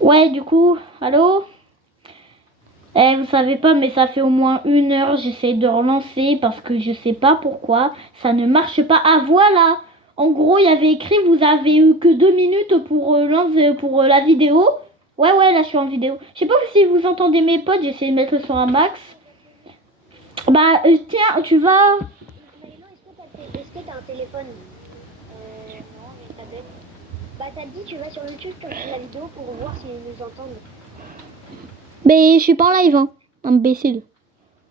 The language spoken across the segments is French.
Ouais, du coup, allô? Vous savez pas, mais ça fait au moins 1 heure, j'essaie de relancer parce que je sais pas pourquoi, ça ne marche pas. Ah voilà! En gros, il y avait écrit, vous avez eu que 2 minutes pour la vidéo. Ouais, là je suis en vidéo. Je sais pas si vous entendez mes potes, j'essaie de mettre le son à max. Bah, tiens, tu vas... Est-ce que t'as un téléphone? Non, j'ai une tablette. Bah t'as dit tu vas sur YouTube, tu regardes la vidéo pour voir s'ils nous entendent. Mais je suis pas en live, hein, imbécile.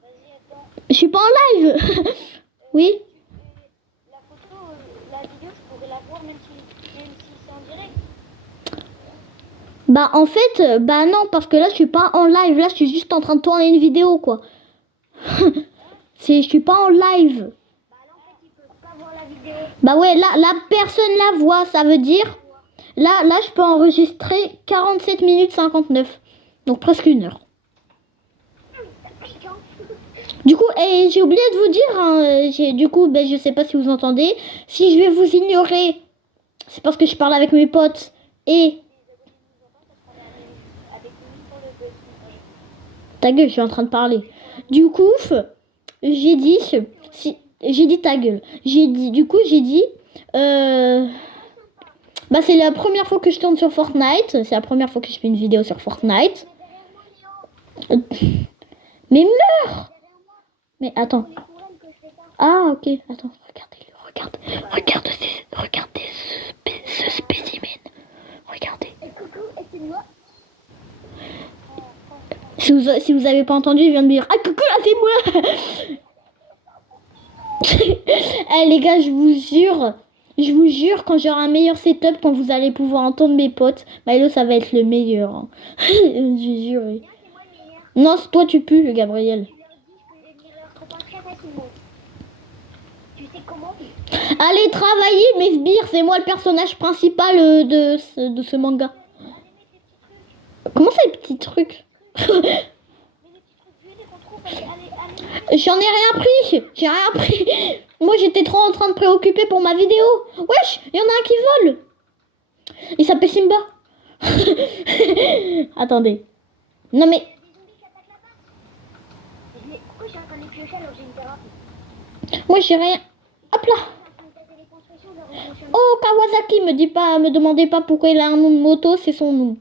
Vas-y, attends. Je suis pas en live. Oui? La photo, la vidéo, je pourrais la voir même si c'est en direct. Bah en fait, bah non, parce que là je suis pas en live, là je suis juste en train de tourner une vidéo quoi. Je suis pas en live. Bah là en fait ils peuvent pas voir la vidéo. Bah ouais, là la personne la voit, ça veut dire là je peux enregistrer 47 minutes 59. Donc presque 1 heure. Du coup, j'ai oublié de vous dire, hein, du coup, ben, je sais pas si vous entendez. Si je vais vous ignorer, c'est parce que je parle avec mes potes et... Ta gueule, je suis en train de parler. Du coup, j'ai dit... j'ai dit ta gueule. J'ai dit... Bah c'est la première fois que je tourne sur Fortnite. C'est la première fois que je fais une vidéo sur Fortnite. Mais meurs! Mais attends. Ah ok, attends, regardez ce spécimen. Regardez. Si vous avez pas entendu, il vient de me dire ah coucou là c'est moi. Eh les gars, je vous jure quand j'aurai un meilleur setup, quand vous allez pouvoir entendre mes potes, Milo ça va être le meilleur. Hein. Je jure. Non, toi tu pues, Gabriel. Allez travailler mes sbires, c'est moi le personnage principal de ce manga. Comment ça les petits trucs? J'en ai rien pris. J'ai rien pris. Moi j'étais trop en train de préoccuper pour ma vidéo. Wesh, il y en a un qui vole. Il s'appelle Simba. Attendez. Non mais... Moi j'ai rien. Hop là. Oh Kawasaki, me demandez pas pourquoi il a un nom de moto, c'est son nom.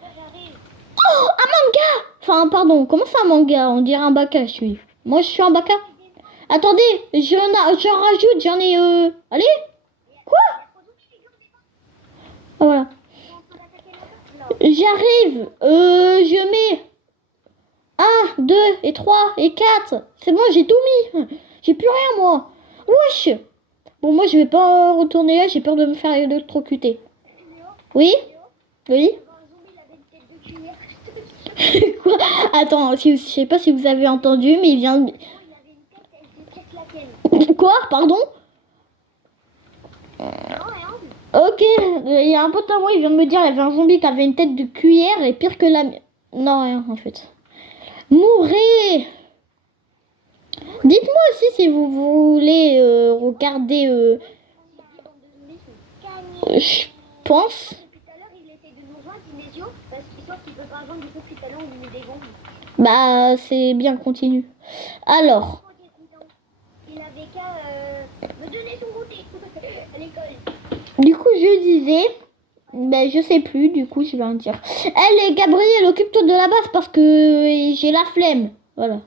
Oh un manga. Enfin pardon, comment ça un manga? On dirait un baka je suis. Moi je suis un baka. Attendez, j'en rajoute, j'en ai Allez. Quoi? Ah, voilà. J'arrive. Je mets 1, 2 et 3 et 4. C'est bon, j'ai tout mis. J'ai plus rien moi. Wesh. Bon moi je vais pas retourner là, j'ai peur de me faire électrocuter. Oui? Oui? Quoi? Attends, je sais pas si vous avez entendu, mais il vient de... Quoi? Pardon? Ok, il y a un pote à moi, il vient de me dire, il y avait un zombie qui avait une tête de cuillère et pire que la... Non, rien en fait. Mourrez! Dites-moi aussi si vous voulez regarder... je pense... Bah, c'est bien, continue. Alors... Il avait qu'à me donner son goûter à l'école. Du coup, je disais... Ben, je sais plus, du coup, je vais en dire. Allez, Gabriel, occupe-toi de la base parce que j'ai la flemme. Voilà.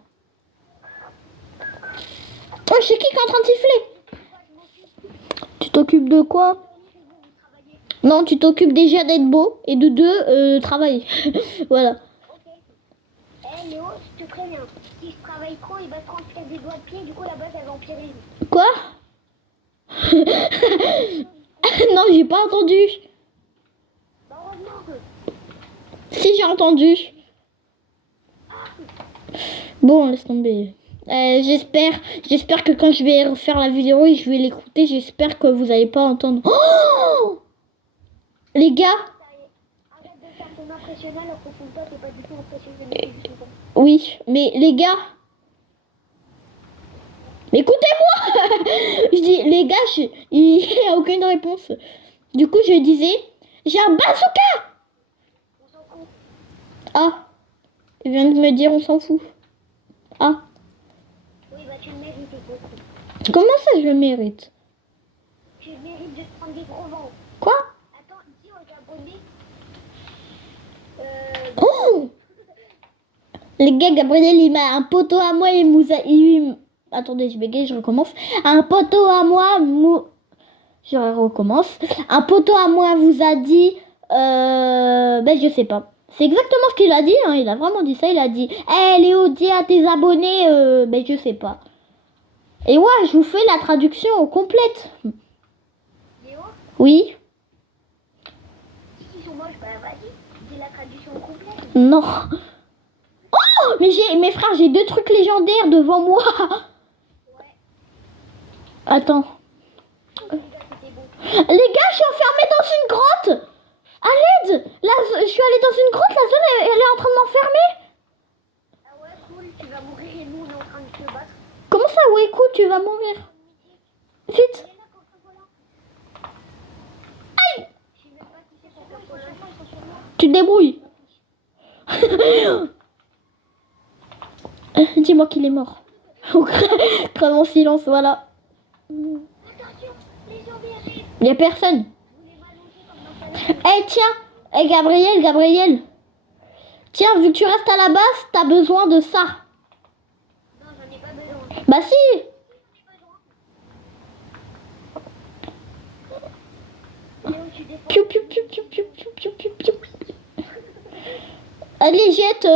Oh, c'est qui est en train de siffler? Tu t'occupes de quoi? Non, tu t'occupes déjà d'être beau et de deux, travailler. Voilà. Eh Léo, je te préviens, si je travaille trop, il va te transférer des doigts de pied, du coup la base elle va empirer. Quoi? Non, j'ai pas entendu. Bah heureusement que... Si, j'ai entendu. Bon, laisse tomber. J'espère que quand je vais refaire la vidéo et je vais l'écouter, j'espère que vous allez pas entendre. Oh les gars. Arrête de faire ton impressionnant alors qu'au fond de toi t'es pas du tout impressionné. Oui, mais les gars. Mais écoutez-moi. Je dis, les gars, il n'y a aucune réponse. Du coup, je disais, j'ai un bazooka. Ah, il vient de me dire on s'en fout. Ah, Oui, bah tu le mérites, écoute. comment ça je le mérite? Tu mérites de te prendre des gros vents. Quoi? Attends, ici on t'a abonné. Oh! Les gars, Gabriel, il m'a un poteau à moi, il nous a... Attendez, je bégaye, je recommence. Un poteau à moi... Je recommence. Un poteau à moi vous a dit... Ben, je sais pas. C'est exactement ce qu'il a dit, hein. Il a vraiment dit ça. Il a dit, hé Léo, dis à tes abonnés... Ben, je sais pas. Et ouais, je vous fais la traduction complète. Léo, Oui? si ils sont moches, bah vas-y, dis la traduction complète. Non. Oh, mais mes frères, j'ai 2 trucs légendaires devant moi. Ouais, Attends. les gars, c'était bon. Les gars, je suis enfermée dans une grotte. À l'aide. Là, je suis allée dans une grotte. La zone, elle est en train de m'enfermer. Ah ouais, cool, tu vas mourir et nous on est en train de se battre. Comment ça, ouais, écoute, tu vas mourir. Vite. Il est là, Coca-Cola. Aïe. Je sais même pas qui c'est Coca-Cola. Ils sont sur moi. Tu te débrouilles. Dis-moi qu'il est mort. Crève en silence, voilà. Attention, les zombies arrivent. Il y a personne. Je voulais m'allonger comme dans Fallout. Eh, tiens. Eh, Gabriel. Tiens, vu que tu restes à la base, t'as besoin de ça. Non, j'en ai pas besoin. Bah si. Léo, tu défends. Piou, piou, piou, piou, piou, piou, piou, piou, piou. Allez, jette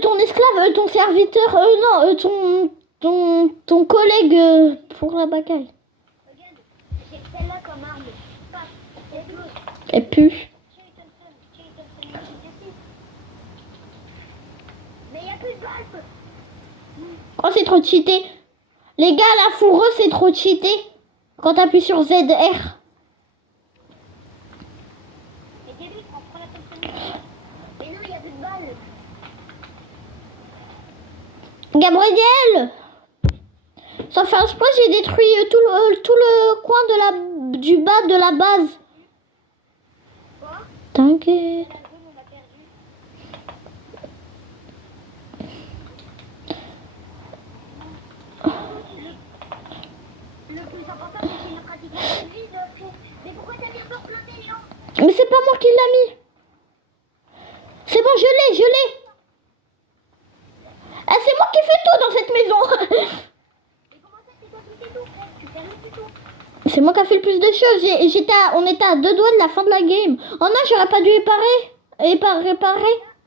ton esclave, ton serviteur, non, ton collègue pour la bagaille. Regarde, j'ai celle-là comme arme. Paf, et l'autre. Et puis, Mais il n'y a plus de balles. oh c'est trop cheaté. Les gars, la fourreuse c'est trop cheaté. Quand t'appuies sur ZR. Mais début, prends la tête. Mais non, il n'y a plus de balles. Gabriel, sans faire exprès, j'ai détruit tout le coin du bas de la base. Quoi? T'inquiète. La zone, on l'a perdu. Le plus important, c'est qu'il ne pratique pas de vie. Mais pourquoi t'as mis encore plein des gens? Mais c'est pas moi qui l'a mis. C'est bon, je l'ai. Ah, c'est moi qui fais tout dans cette maison. Mais comment ça, c'est toi qui fais tout, frère? Tu fais rien du tout. C'est moi qui a fait le plus de choses. On était à 2 doigts de la fin de la game. Oh non, j'aurais pas dû réparer. Réparer.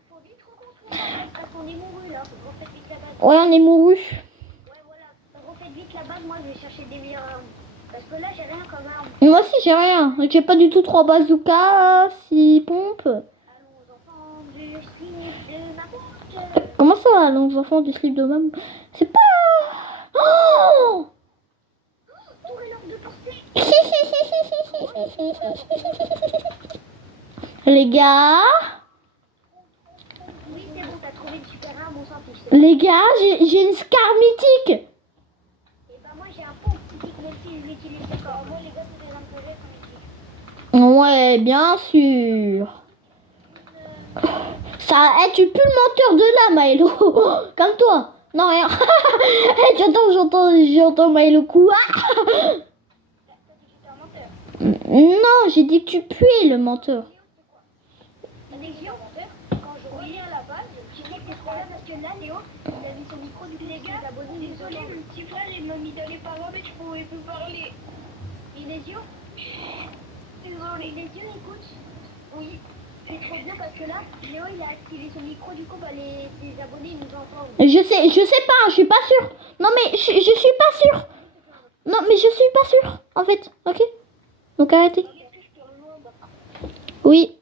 Faut vite reconstruire parce qu'on est mouru là. Refaites vite la base. Ouais, on est mouru. Ouais, voilà. Refaites vite la base. Moi, je vais chercher des meilleures armes. Parce que là, j'ai rien comme arme. Moi aussi, j'ai rien. J'ai pas du tout 3 bazookas, 6 pompes. Allons, enfants du slip de ma porte. Comment ça, allons, enfants du slip de maman? C'est pas... Oh Pour une arme de portée. Les gars, Oui, c'est bon, t'as trouvé une super arme, on s'en fiche. les gars, j'ai une scar mythique. Et bah, moi, j'ai un pompe critique, même si je l'utilise encore. Moi, les gars, c'est des armes que j'ai quand Ouais, bien sûr. Ça, tu pues le menteur de là, Maëlo. Comme toi. Non, rien. J'entends Maëlo quoi. Non, j'ai dit que tu puais le menteur. Un exemple, quand je reviens à la base, j'ai dit que c'est trop là parce que là, Léo, il a mis son micro du coup, les gars, désolé, le petit frère, il m'a mis dans les paroles, mais je pouvais plus parler. Inesio Désolé. Inesio, écoute. Oui, c'est trop bien parce que là, Léo, il a activé son micro, du coup, bah, les abonnés, ils nous entendent. Je sais pas, je suis pas sûre. Non, mais je suis pas sûre. Non, mais je suis pas sûre, en fait. Ok? Donc arrêtez. Est-ce que je te demande? Oui.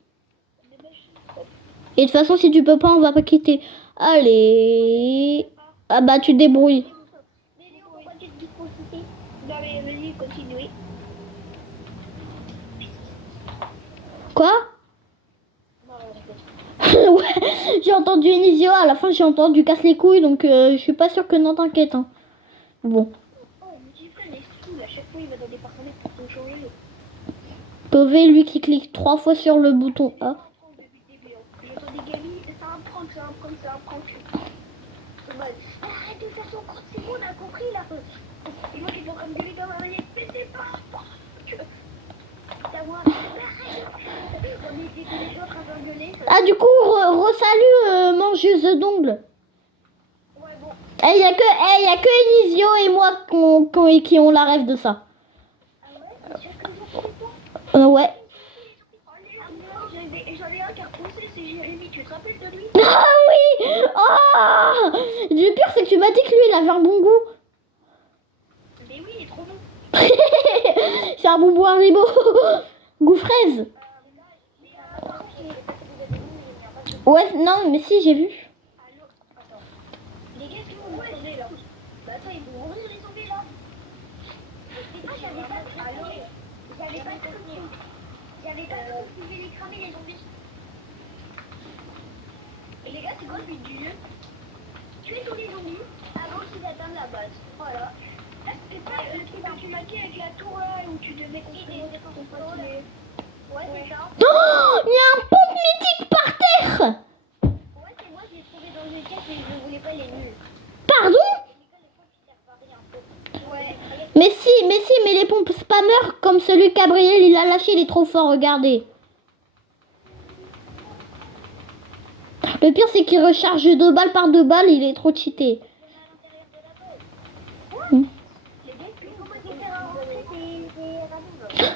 Et de toute façon, si tu peux pas, on va pas quitter. Allez. Ah bah, tu te débrouilles. Mais Léo, pourquoi tu te dis qu'on quittait? Non, mais vas-y, continuez. Quoi? Ouais, j'ai entendu Enisio, à la fin j'ai entendu casse les couilles, donc je suis pas sûre que non, t'inquiète. Hein. Bon. Oh, mon petit frère, il est saoul, à chaque fois, il va dans des paramètres pour changer. PV, lui qui clique 3 fois sur le bouton A. comme ça, prank. En mode, arrête de faire son compte, c'est bon, on a compris là. Et moi qui suis en train de gueuler dans ma manette, mais c'est pas ta voix, arrête. On était tous les deux en train d'engueuler. Ah, du coup, re-salut, mangeuse d'ongles. Ouais, bon. Il y a que Elisio et moi qui ont la rêve de ça. Ah ouais, c'est sûr que vous faites pas. Ouais. J'en ai un qui a repoussé, c'est Jérémy, tu te rappelles de lui? Ah oui. Oh, le pire, c'est que tu m'as dit que lui, il avait un bon goût. Mais oui, il est trop bon. C'est un bonbon Haribo. Goût fraise. Ouais, non, mais si, j'ai vu. Allô? Attends. Les gars, est-ce que vous m'entendez là? Bah attends, ils vont mourir les zombies là. Ah, j'avais pas de truc. J'avais pas de truc. J'avais pas de truc pour les cramer les zombies. Et les gars, c'est quoi le but du jeu? Tuer tous les zombies avant qu'ils atteignent la base. Voilà. Ah, c'était pas le truc que tu maquais avec la tour là où tu devais construire ton pâtier. Ouais, c'est ça. Oh, il y a un pompe mythique par terre. Ouais, c'est moi, je l'ai trouvé dans une caisse et je ne voulais pas les nuls. Pardon? Ouais. Mais les pompes spammers comme celui que Gabriel il a lâché, il est trop fort, regardez. Le pire c'est qu'il recharge 2 balles par 2 balles, il est trop cheaté.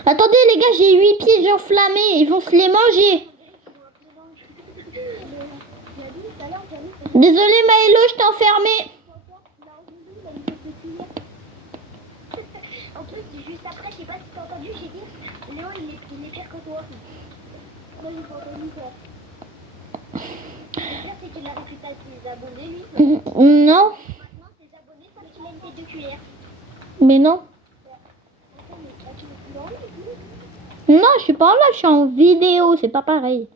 Attendez les gars, j'ai 8 pieds enflammés, ils vont se les manger. Désolé Maëlo, je t'ai enfermé. En plus, juste après, je sais pas si t'as entendu, j'ai dit Léo il est pire que toi. Moi j'ai pas entendu quoi. Le pire c'est qu'il n'arrive pas à ses abonnés lui. Non. Maintenant ses abonnés savent qu'il a une tête de cuillère. Mais non. Non, je suis pas là, je suis en vidéo, c'est pas pareil.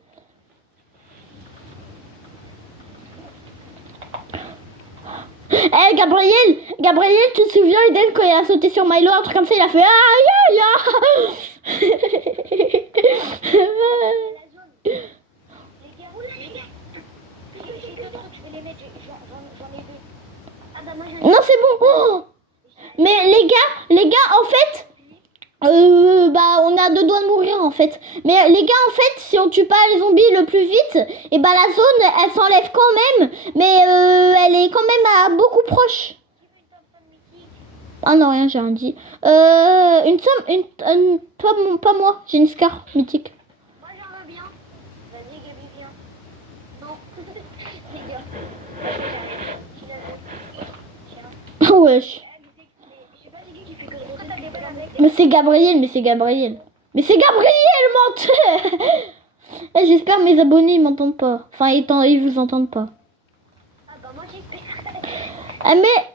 Gabriel, tu te souviens Eden quand il a sauté sur Milo, un truc comme ça, il a fait aïe aïe aïe. Non, c'est bon. Oh, mais les gars, en fait, on a 2 doigts de mourir en fait. Mais les gars, en fait, si on tue pas les zombies le plus vite, et bah la zone, elle s'enlève quand même, mais elle est quand même beaucoup proche. Ah non, rien, j'ai rien dit. Pas moi, j'ai une scar mythique. Moi j'en veux bien. Vas-y Gabi, viens. Non. Les gars. Oh wesh. Je sais pas c'est qui fait que pourquoi t'as des balles avec. Mais c'est Gabriel, menteur. J'espère mes abonnés ils m'entendent pas. Enfin, ils vous entendent pas. Ah bah moi j'espère. Ah mais...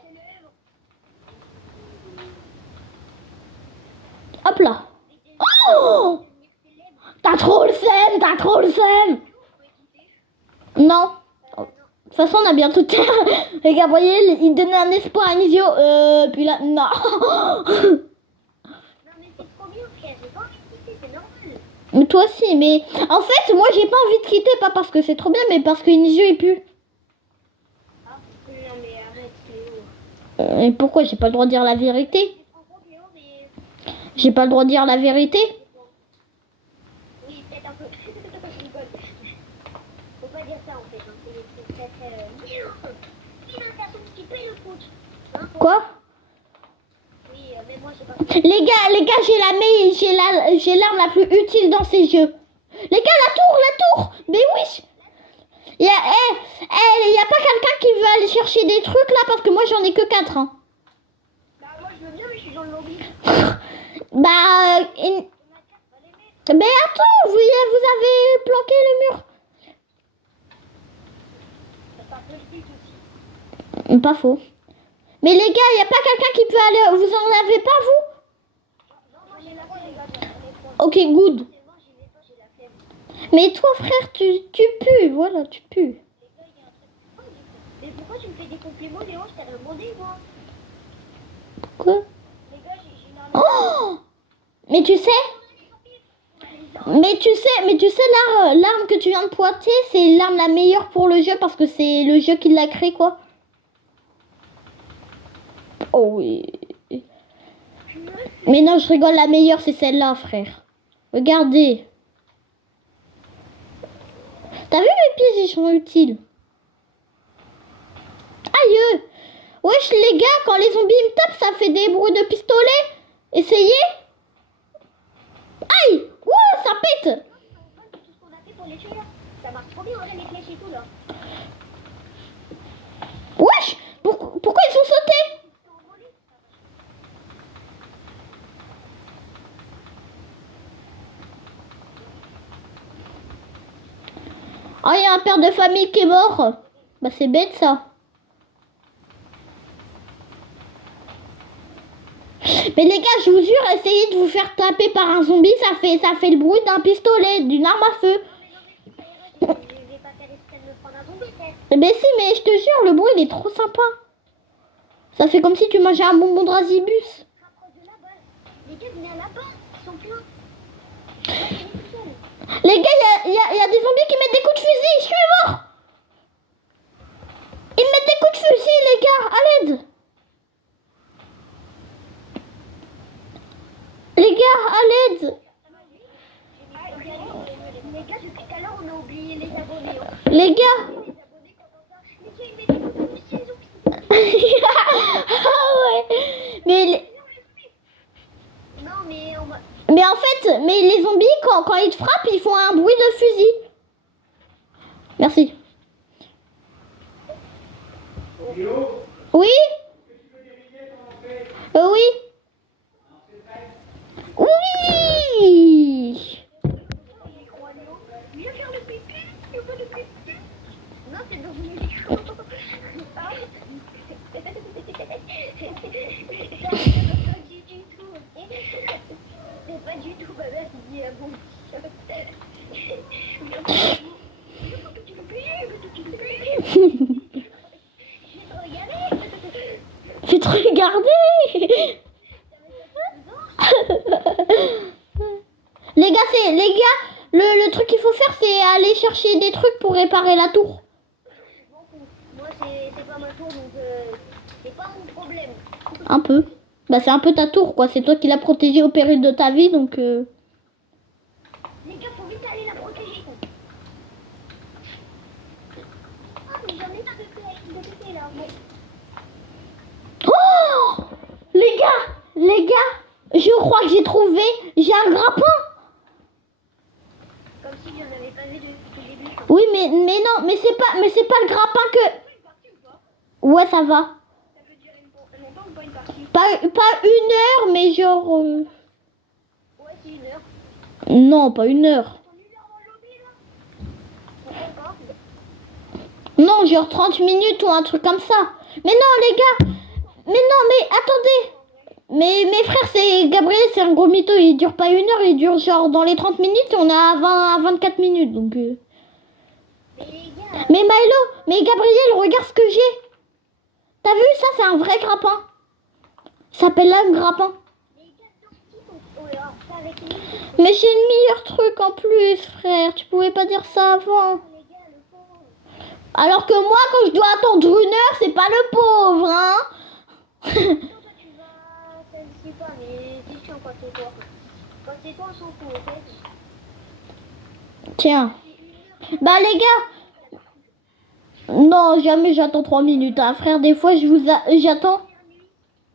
Hop là. Oh, t'as trop le seum. Non. De toute façon, on a bientôt terre. Et Gabriel, il donnait un espoir à Inisio. Puis là, non. Non mais c'est trop bien frère, j'ai pas envie de quitter, c'est normal. Mais toi aussi, mais... En fait, moi, j'ai pas envie de quitter, pas parce que c'est trop bien, mais parce que Inisio il pue. Ah non mais arrête Léo. Et pourquoi j'ai pas le droit de dire la vérité? J'ai pas le droit de dire la vérité? Oui, peut-être un peu. Je rigole. Faut pas dire ça en fait. Hein. C'est très très. Il a un garçon qui paye le foot. Hein, Quoi? oui, mais moi je sais pas. Les gars, j'ai l'arme la plus utile dans ces jeux. Les gars, la tour. Mais oui. Y a pas quelqu'un qui veut aller chercher des trucs là parce que moi j'en ai que 4. Hein. Bah moi je veux bien, mais je suis dans le lobby. Mais attends, vous avez planqué le mur. C'est un peu le but aussi. Pas faux. Mais les gars, y a pas quelqu'un qui peut aller... Vous en avez pas, vous? Non, moi j'ai la flemme, les gars. Ok, good. Moi j'y vais pas, j'ai la flemme. Mais toi, frère, tu pues. Voilà, tu pues. Les gars, il y a un truc. Mais pourquoi tu me fais des compliments, Léon? Je t'ai demandé, moi. Quoi? Les gars, j'ai une arme. Oh! Mais tu sais, Mais tu sais, l'arme que tu viens de pointer, c'est l'arme la meilleure pour le jeu parce que c'est le jeu qui l'a créé, quoi. Oh oui. Mais non, je rigole, la meilleure, c'est celle-là, frère. Regardez. T'as vu mes pieds, ils sont utiles. Aïe. Wesh, les gars, quand les zombies me tapent, ça fait des bruits de pistolet. Essayez. Aïe. Ouh, ça pète. Tout ce qu'on a fait pour les tuer là, ça marche trop bien, les flèches et tout là. Wesh, pourquoi ils sont sautés? Oh, il y a un père de famille qui est mort. Bah, c'est bête, ça. Mais les gars, je vous jure, essayez de vous faire taper par un zombie, ça fait le bruit d'un pistolet, d'une arme à feu. Je vais pas faire exprès de me prendre un zombie, peut-être. Mais si, mais je te jure, le bruit, il est trop sympa. Ça fait comme si tu mangeais un bonbon de Rasibus. Rapproche de là-bas. Les gars, venez à là-bas, ils sont pleins. Ouais, il est tout seul. Les gars, il y a des zombies qui mettent des coups de fusil, je suis mort. Ils mettent des coups de fusil, les gars, à l'aide. Les gars, à l'aide. Les gars, depuis tout à l'heure, on a oublié les abonnés. Les gars. Les abonnés, quand on sort, les gars, ils mettent des coups de fusil, ils ont Ah ouais. Non, mais on va... Mais en fait, les zombies, quand ils te frappent, ils font un bruit de fusil. Merci. Oui. Oui. Oui. Viens faire le pipi, tu veux le pipi? Non, c'est dans une émission. Pas du tout, ok? C'est pas du tout, bah là, tu dis, ah bon. Je vais te regarder. Les gars, le truc qu'il faut faire, c'est aller chercher des trucs pour réparer la tour. Moi, c'est pas ma tour, donc c'est pas mon problème. Un peu. Bah, c'est un peu ta tour, quoi. C'est toi qui l'as protégée au péril de ta vie, donc... Les gars, faut vite aller la protéger. Ah, mais j'en ai pas de PP là. Bon. Oh, les gars, je crois que j'ai un grappin. Comme si j'en avais pas vu depuis le début. Oui, mais non, mais c'est pas le grappin que... Ouais, ça va. Ça peut durer longtemps ou pas une partie? Pas 1 heure, mais genre... Ouais, c'est 1 heure. Non, pas 1 heure. On est là en lobby là? Pourquoi pas? Non, genre 30 minutes ou un truc comme ça. Mais non, les gars. Mais non, mais attendez. Mais mes frères, c'est Gabriel, c'est un gros mytho. Il dure pas 1 heure, il dure genre dans les 30 minutes, on a 20 à 24 minutes. Donc... Mais les gars, Mais Milo, mais Gabriel, regarde ce que j'ai. T'as vu, ça, c'est un vrai grappin. Il s'appelle là un grappin. les gars, ouais, alors, ça avec les Mais j'ai le meilleur truc en plus, frère. Tu pouvais pas dire ça avant. gars, le pauvre. Alors que moi, quand je dois attendre 1 heure, c'est pas le pauvre, hein. Toi, tu vas. Ça ne suit pas, mais c'est chiant quand c'est toi. Quand c'est toi, on s'en fout, ok? Tiens. Bah, les gars. Non, jamais j'attends 3 minutes, hein, frère. Des fois, j'attends.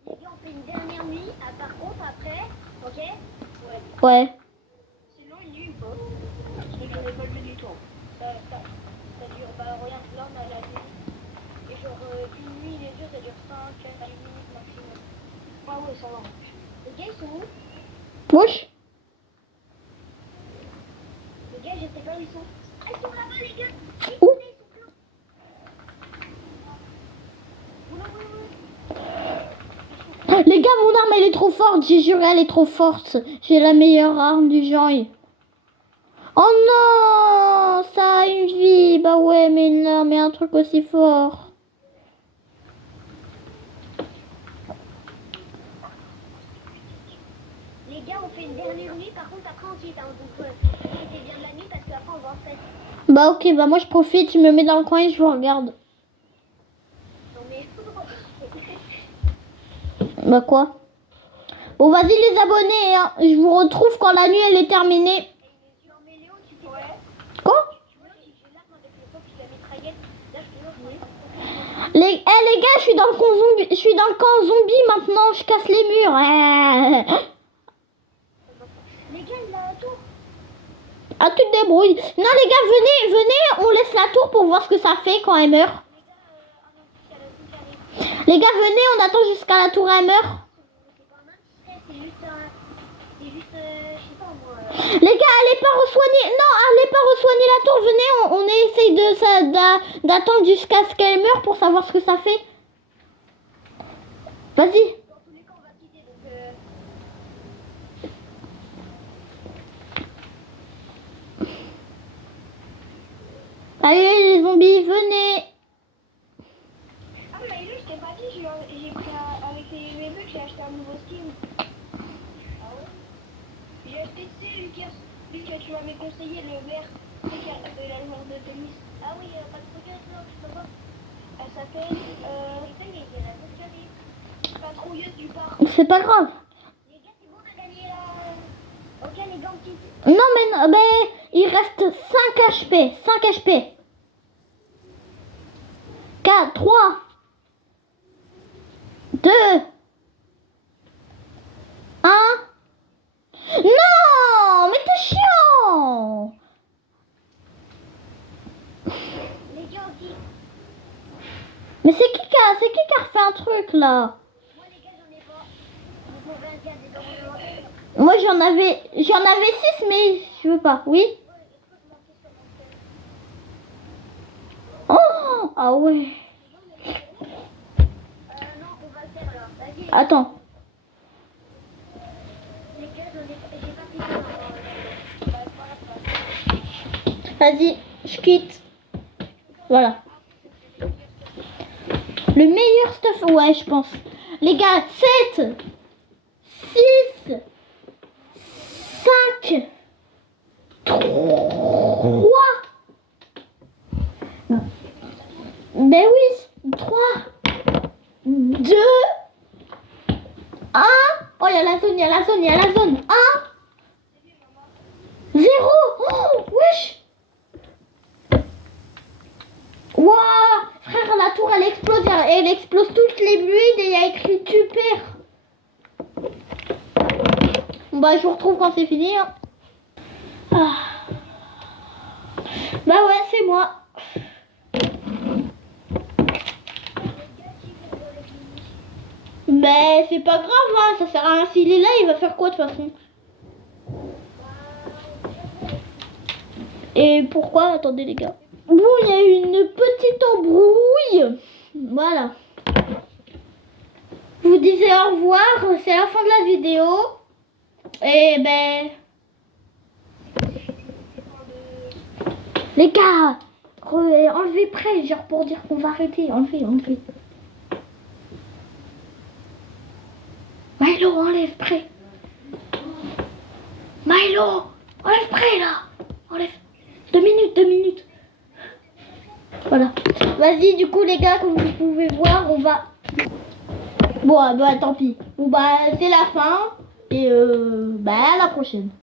Les gars, on fait une dernière nuit. Ah, par contre, après, ok? Ouais. Ouais. Sinon, une nuit ou pas? Parce que j'en ai pas vu du tout. Ça dure, bah regarde, là on a la nuit. Et genre, une nuit, les deux, ça dure 5 à 10 minutes maximum. Ah ouais, ça va. Les gars, ils sont où? Push. Les gars, je sais pas où ils sont. Ah, ils sont là-bas, les gars. Où? Ils sont pleins. Les gars, mon arme, elle est trop forte. J'ai juré, elle est trop forte. J'ai la meilleure arme du genre. Oh non, ça a une vie. Bah ouais, mais une arme et un truc aussi fort. Les gars, on fait une dernière nuit, par contre, après on quitte. Hein, donc, Bah ok, bah moi je profite, je me mets dans le coin et je vous regarde. Non mais Bah quoi? Bon vas-y les abonnés, hein. Je vous retrouve quand la nuit elle est terminée. non mais Léo, tu sais quoi? Quoi? Tu vois, si j'ai l'arme avec le pop, je la mitraillette. Là, je te jure, Les gars, je suis dans le camp zombie, je suis dans le camp zombie maintenant, je casse les murs. les gars, il a un tour. Ah tu te débrouilles. Non les gars, venez, on laisse la tour pour voir ce que ça fait quand elle meurt. Les gars, venez, on attend jusqu'à la tour elle meurt. C'est juste, je sais pas moi. Les gars, allez pas re-soigner. Non, allez pas re-soigner la tour. Venez, on essaye d'attendre jusqu'à ce qu'elle meure pour savoir ce que ça fait. Vas-y. Dans tous les cas, on va quitter donc. Allez les zombies, venez. Ah, mais lui, je t'ai pas dit, j'ai pris avec mes buts, j'ai acheté un nouveau skin. Ah ouais? J'ai acheté, tu sais, Lucas, tu m'avais conseillé le vert, tu sais, de la joueur de tennis. Ah oui, pas de truc là, je sais pas. Elle s'appelle, patrouilleuse du parc. C'est pas grave. Les gars, c'est bon, on a gagné la... Ok, les gants petites. Non mais ben, il reste 5 HP. 5 HP. 4, 3, 2, 1. Non, mais t'es chiant. Les gars aussi. Mais c'est qui qui a refait un truc là? Moi, les gars, j'en ai pas. Vous pouvez regarder dans mon inventaire. Moi j'en avais 6 mais je veux pas. Oui? Oh, ah ouais. Non, on va le faire là. Vas-y. Attends. Les gars, j'ai pas fait ça. Vas-y, je quitte. Voilà. Le meilleur stuff, ouais, je pense. Les gars, 7, 6, 5, 3. Ben oui, 3, 2, 1. Oh, il y a la zone, il y a la zone, il y a la zone. 1, 0. Oh, wesh. Waouh, frère, la tour elle explose, elle explose toutes les buides et il y a écrit tu perds. Bon, bah je vous retrouve quand c'est fini. Hein. Ah. Bah ouais, c'est moi. Mais c'est pas grave, hein, ça sert à rien. S'il est là, il va faire quoi de toute façon? Et pourquoi? Attendez les gars. Bon, il y a eu une petite embrouille. Voilà. Je vous disais au revoir. C'est la fin de la vidéo. Et ben... Les gars, enlevez prêt, genre pour dire qu'on va arrêter. Enlevez. Milo, enlève prêt. Milo, enlève prêt là. Enlève. 2 minutes. Voilà. Vas-y, du coup, les gars, comme vous pouvez voir, on va... Bon, bah, tant pis. Bon, bah, c'est la fin. Et, bah, à la prochaine.